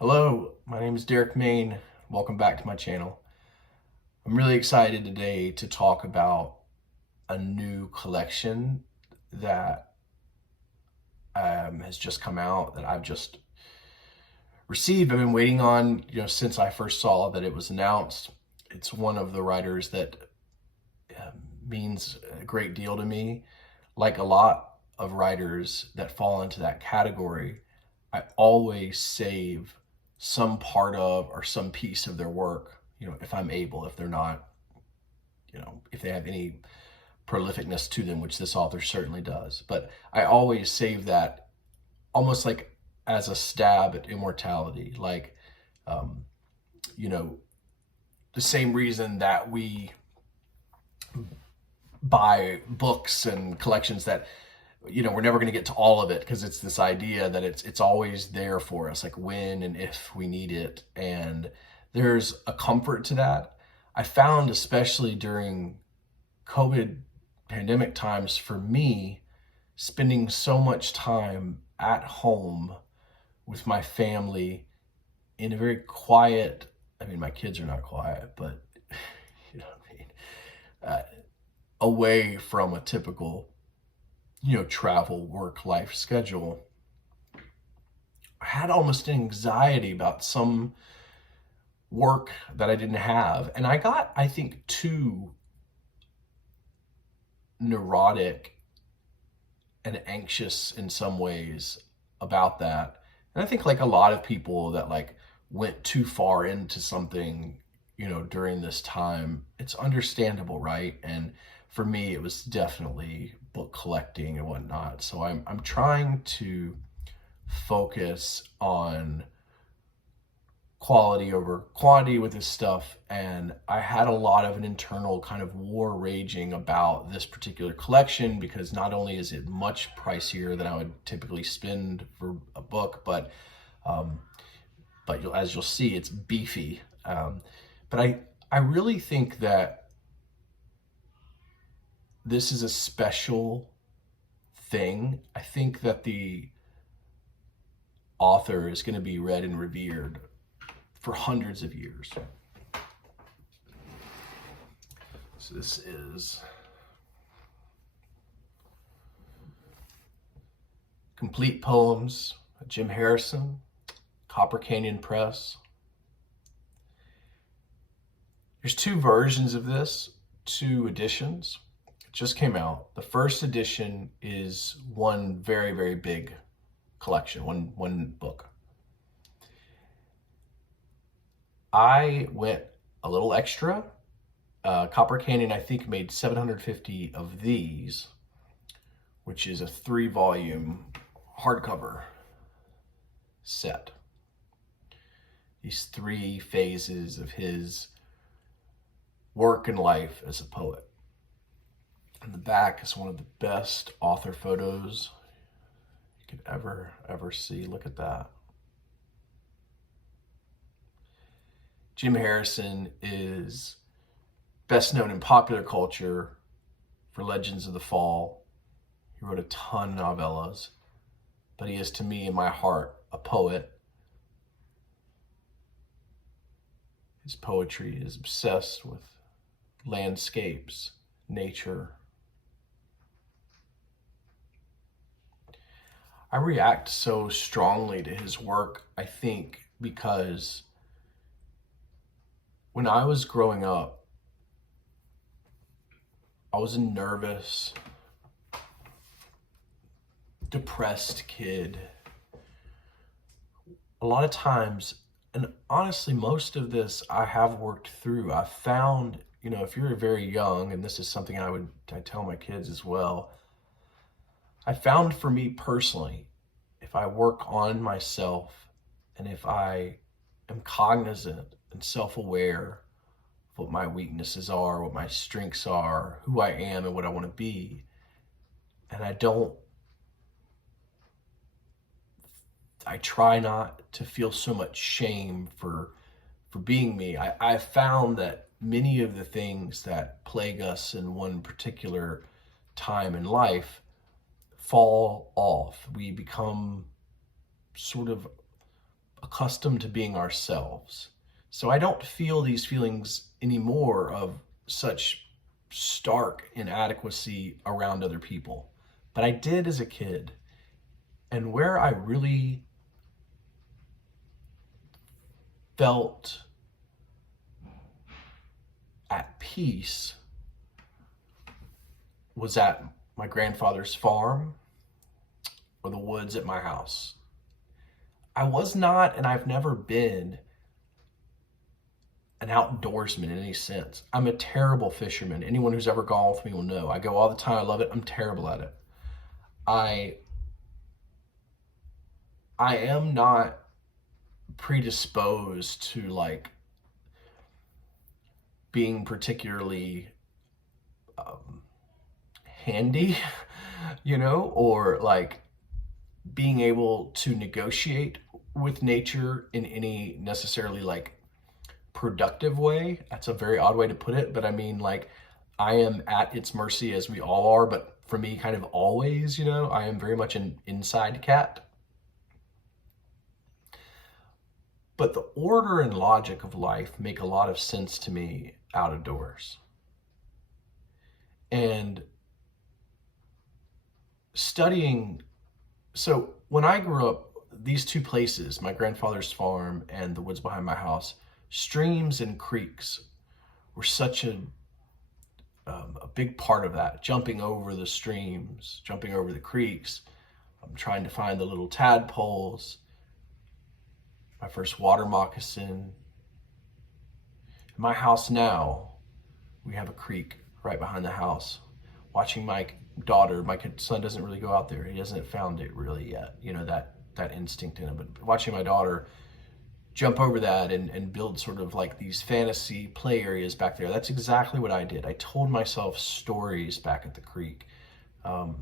Hello, my name is Derek Main. Welcome back to my channel. I'm really excited today to talk about a new collection that has just come out that I've just received. I've been waiting on, since I first saw that it was announced. It's one of the writers that means a great deal to me. Like a lot of writers that fall into that category, I always save some part of or some piece of their work, if I'm able, if they're not, if they have any prolificness to them, which this author certainly does. But I always save that almost like as a stab at immortality. Like, um, you know, the same reason that we buy books and collections that we're never going to get to all of it, because it's this idea that it's always there for us, like when and if we need it. And there's a comfort to that. I found, especially during COVID pandemic times, for me, spending so much time at home with my family in a very quiet, I mean, my kids are not quiet, but you know what I mean, uh, away from a typical travel, work, life schedule, I had almost an anxiety about some work that I didn't have. And I got, I think, too neurotic and anxious in some ways about that. And I think, like a lot of people that like went too far into something, during this time, it's understandable, right? And for me, it was definitely book collecting and whatnot. So I'm trying to focus on quality over quantity with this stuff. And I had a lot of an internal kind of war raging about this particular collection, because not only is it much pricier than I would typically spend for a book, but as you'll see, it's beefy. But I really think that this is a special thing. I think that the author is going to be read and revered for hundreds of years. So this is Complete Poems, Jim Harrison, Copper Canyon Press. There's two versions of this, two editions. It just came out. The first edition is one very, very big collection, one book. I went a little extra. Copper Canyon, I think, made 750 of these, which is a 3-volume hardcover set. These 3 phases of his work and life as a poet. And the back is one of the best author photos you could ever see. Look at that. Jim Harrison is best known in popular culture for Legends of the Fall. He wrote a ton of novellas, but he is, to me, in my heart, a poet. His poetry is obsessed with landscapes, nature. I react so strongly to his work, I think, because when I was growing up, I was a nervous, depressed kid. A lot of times, and honestly, most of this I have worked through. I've found, if you're very young, and this is something I tell my kids as well, I found for me personally, if I work on myself and if I am cognizant and self-aware of what my weaknesses are, what my strengths are, who I am and what I want to be, and I try not to feel so much shame for being me. I found that many of the things that plague us in one particular time in life fall off. We become sort of accustomed to being ourselves. So I don't feel these feelings anymore of such stark inadequacy around other people. But I did as a kid. And where I really felt at peace was at my grandfather's farm or the woods at my house. I was not, and I've never been, an outdoorsman in any sense. I'm a terrible fisherman. Anyone who's ever gone with me will know. I go all the time. I love it. I'm terrible at it. I am not predisposed to like being particularly handy, or like being able to negotiate with nature in any necessarily like productive way. That's a very odd way to put it, but I mean, like, I am at its mercy as we all are, but for me, kind of always, I am very much an inside cat. But the order and logic of life make a lot of sense to me out of doors. And studying, so when I grew up, these two places, my grandfather's farm and the woods behind my house, streams and creeks were such a big part of that. Jumping over the streams, jumping over the creeks, I'm trying to find the little tadpoles, my first water moccasin. In my house now, we have a creek right behind the house. Watching my daughter, my son doesn't really go out there. He hasn't found it really yet, that instinct in him. But watching my daughter jump over that and build sort of like these fantasy play areas back there, that's exactly what I did. I told myself stories back at the creek, and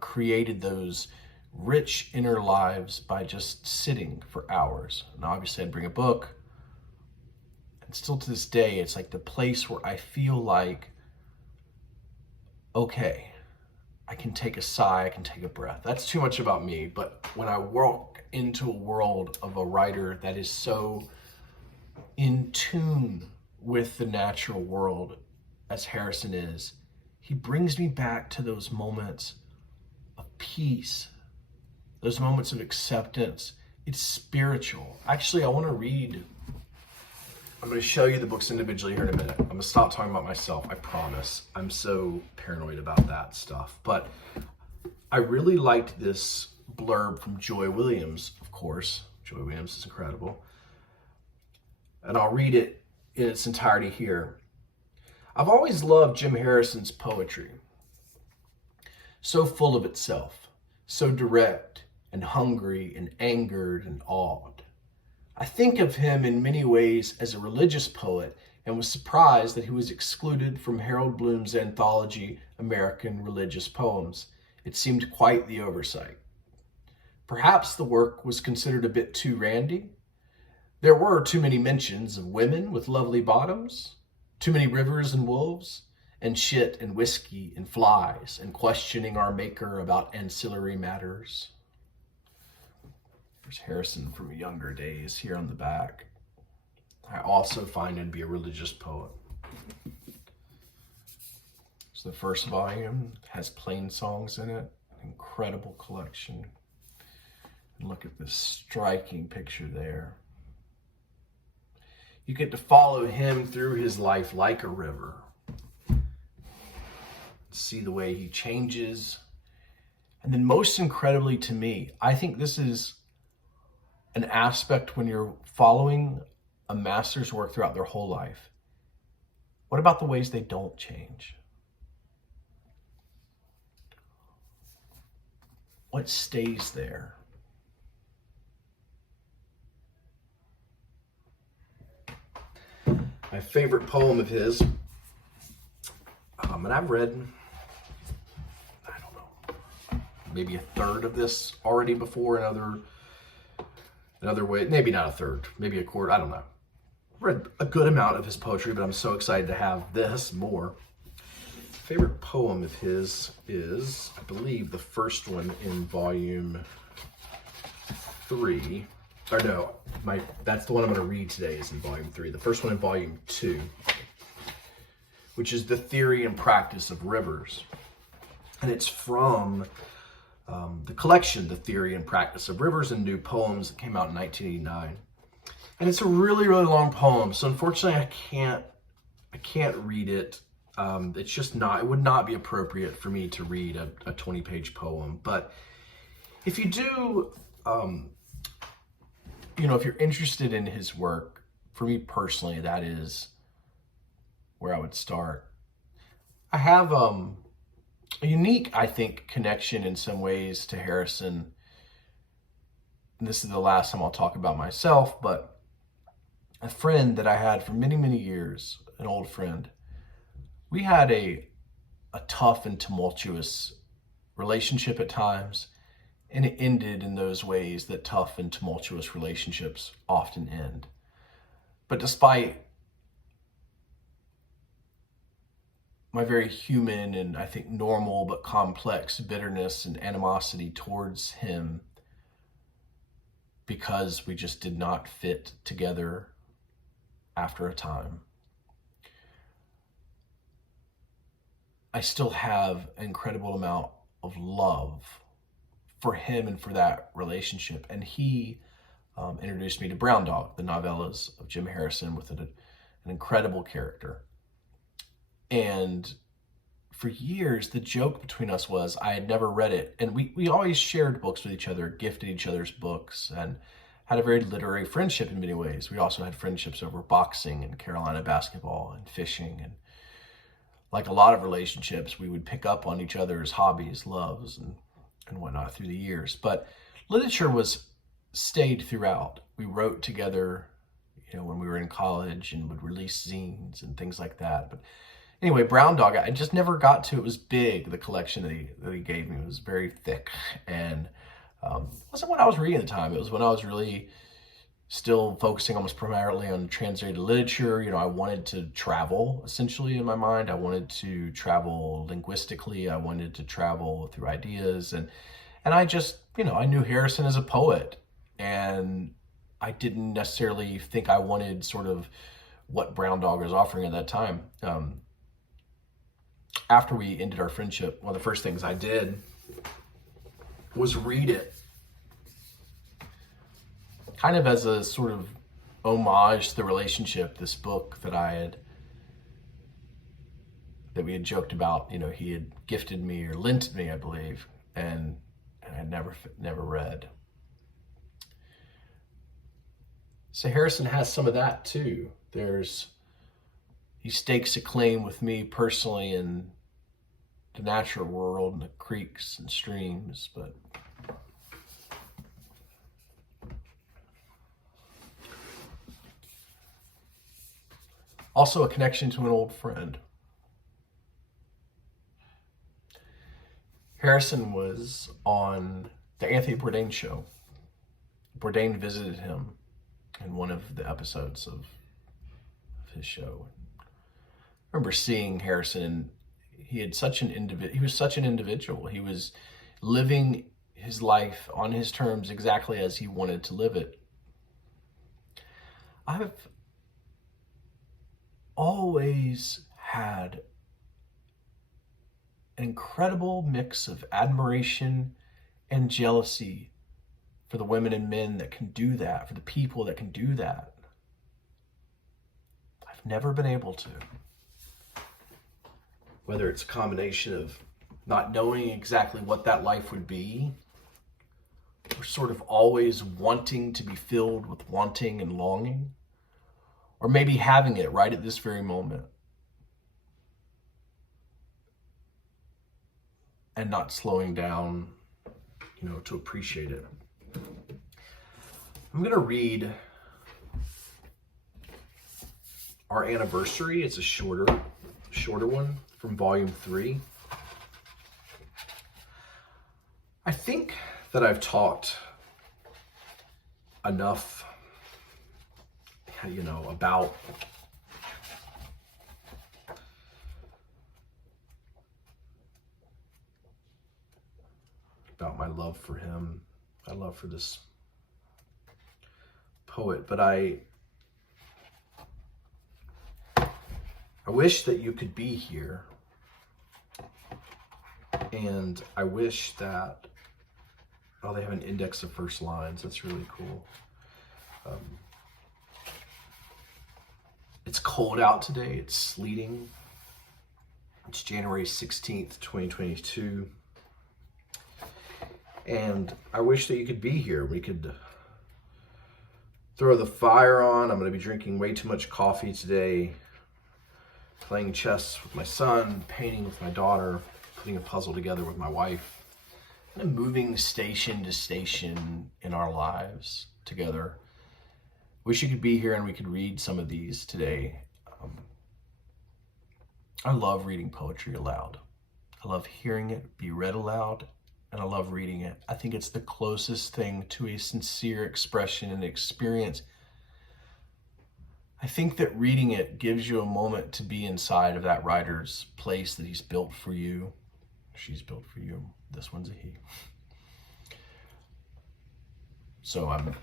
created those rich inner lives by just sitting for hours. And obviously I'd bring a book, and still to this day, it's like the place where I feel like, okay, I can take a sigh, I can take a breath. That's too much about me, but when I walk into a world of a writer that is so in tune with the natural world as Harrison is, he brings me back to those moments of peace, those moments of acceptance. It's spiritual. Actually, I'm going to show you the books individually here in a minute. I'm going to stop talking about myself, I promise. I'm so paranoid about that stuff. But I really liked this blurb from Joy Williams, of course. Joy Williams is incredible. And I'll read it in its entirety here. I've always loved Jim Harrison's poetry. So full of itself, so direct and hungry and angered and awed. I think of him in many ways as a religious poet, and was surprised that he was excluded from Harold Bloom's anthology, American Religious Poems. It seemed quite the oversight. Perhaps the work was considered a bit too randy. There were too many mentions of women with lovely bottoms, too many rivers and wolves, and shit and whiskey and flies, and questioning our maker about ancillary matters. There's Harrison from younger days here on the back. I also find him to be a religious poet. So the first volume has plain songs in it, incredible collection. And look at this striking picture there. You get to follow him through his life like a river. See the way he changes. And then most incredibly to me, I think this is an aspect when you're following a master's work throughout their whole life. What about the ways they don't change? What stays there? My favorite poem of his, and I've read, I don't know, maybe a third of this already before, another way, maybe not a third, maybe a quarter, I don't know. I've read a good amount of his poetry, but I'm so excited to have this more. Favorite poem of his is, I believe, the first one in volume 3. or no, that's the one I'm going to read today is in volume 3. The first one in volume 2, which is The Theory and Practice of Rivers. And it's from the collection, The Theory and Practice of Rivers and New Poems, that came out in 1989. And it's a really, really long poem. So unfortunately, I can't read it. It's just it would not be appropriate for me to read a 20-page poem. But if you do, if you're interested in his work, for me personally, that is where I would start. I have a unique, I think, connection in some ways to Harrison. And this is the last time I'll talk about myself, but a friend that I had for many, many years, an old friend, we had a tough and tumultuous relationship at times, and it ended in those ways that tough and tumultuous relationships often end. But despite my very human and I think normal but complex bitterness and animosity towards him, because we just did not fit together after a time, I still have an incredible amount of love for him and for that relationship. And he introduced me to Brown Dog, the novellas of Jim Harrison, with an incredible character. And for years, the joke between us was I had never read it. And we always shared books with each other, gifted each other's books, and had a very literary friendship in many ways. We also had friendships over boxing and Carolina basketball and fishing. And like a lot of relationships, we would pick up on each other's hobbies, loves, and whatnot through the years. But literature stayed throughout. We wrote together, when we were in college, and would release zines and things like that. But anyway, Brown Dog, I just never got to. It was big, the collection that he gave me. It was very thick, and it wasn't what I was reading at the time. It was when I was really still focusing almost primarily on translated literature. I wanted to travel, essentially, in my mind. I wanted to travel linguistically. I wanted to travel through ideas. And I just, I knew Harrison as a poet. And I didn't necessarily think I wanted sort of what Brown Dog was offering at that time. After we ended our friendship, one of the first things I did was read it, kind of as a sort of homage to the relationship. This book that we had joked about, he had gifted me or lent me, I believe, and I never read. So Harrison has some of that too. He stakes a claim with me personally in the natural world and the creeks and streams, but also a connection to an old friend. Harrison was on the Anthony Bourdain show. Bourdain visited him in one of the episodes of his show. I remember seeing Harrison, and he was such an individual. He was living his life on his terms exactly as he wanted to live it. I've always had an incredible mix of admiration and jealousy for the women and men that can do that, for the people that can do that. I've never been able to. Whether it's a combination of not knowing exactly what that life would be, or sort of always wanting to be filled with wanting and longing, or maybe having it right at this very moment and not slowing down, to appreciate it. I'm going to read our anniversary. It's a shorter one from volume 3. I think that I've talked enough, about my love for him, my love for this poet, but I wish that you could be here. And I wish that, oh, they have an index of first lines. That's really cool. It's cold out today. It's sleeting. It's January 16th, 2022. And I wish that you could be here. We could throw the fire on. I'm going to be drinking way too much coffee today, playing chess with my son, painting with my daughter, putting a puzzle together with my wife, kind of moving station to station in our lives together. Wish you could be here and we could read some of these today. I love reading poetry aloud. I love hearing it be read aloud, and I love reading it. I think it's the closest thing to a sincere expression and experience. I think that reading it gives you a moment to be inside of that writer's place that he's built for you. She's built for you. This one's a he. So I'm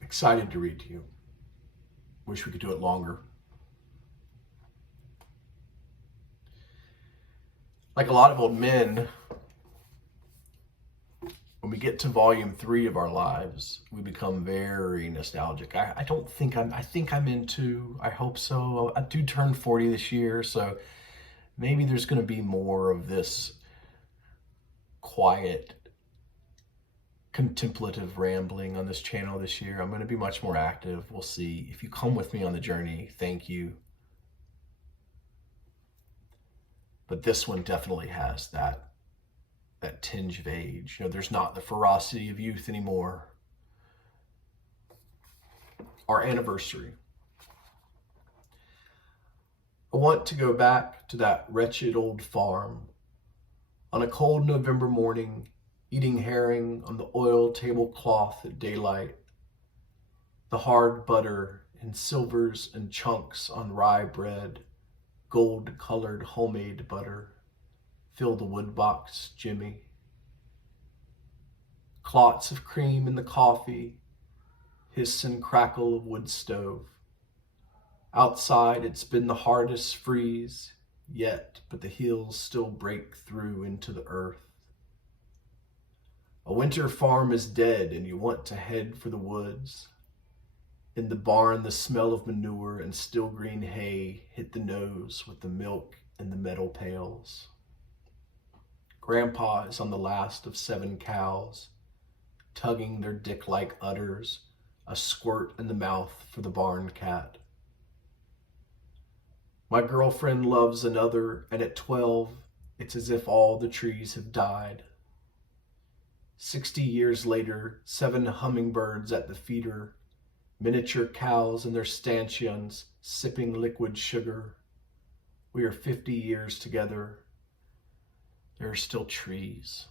excited to read to you. Wish we could do it longer. Like a lot of old men, when we get to volume 3 of our lives, we become very nostalgic. I think I'm into, I hope so. I do turn 40 this year, so maybe there's going to be more of this quiet, contemplative rambling on this channel this year. I'm going to be much more active. We'll see. If you come with me on the journey, thank you. But this one definitely has that tinge of age. You know, there's not the ferocity of youth anymore. Our anniversary. I want to go back to that wretched old farm on a cold November morning, eating herring on the oil tablecloth at daylight, the hard butter in silvers and chunks on rye bread, gold-colored homemade butter, fill the wood box, Jimmy. Clots of cream in the coffee, hiss and crackle of wood stove. Outside it's been the hardest freeze yet, but the hills still break through into the earth. A winter farm is dead and you want to head for the woods. In the barn, the smell of manure and still green hay hit the nose with the milk in the metal pails. Grandpa is on the last of 7 cows, tugging their dick-like udders, a squirt in the mouth for the barn cat. My girlfriend loves another, and at 12, it's as if all the trees have died. 60 years later, 7 hummingbirds at the feeder, miniature cows in their stanchions, sipping liquid sugar. We are 50 years together. There are still trees.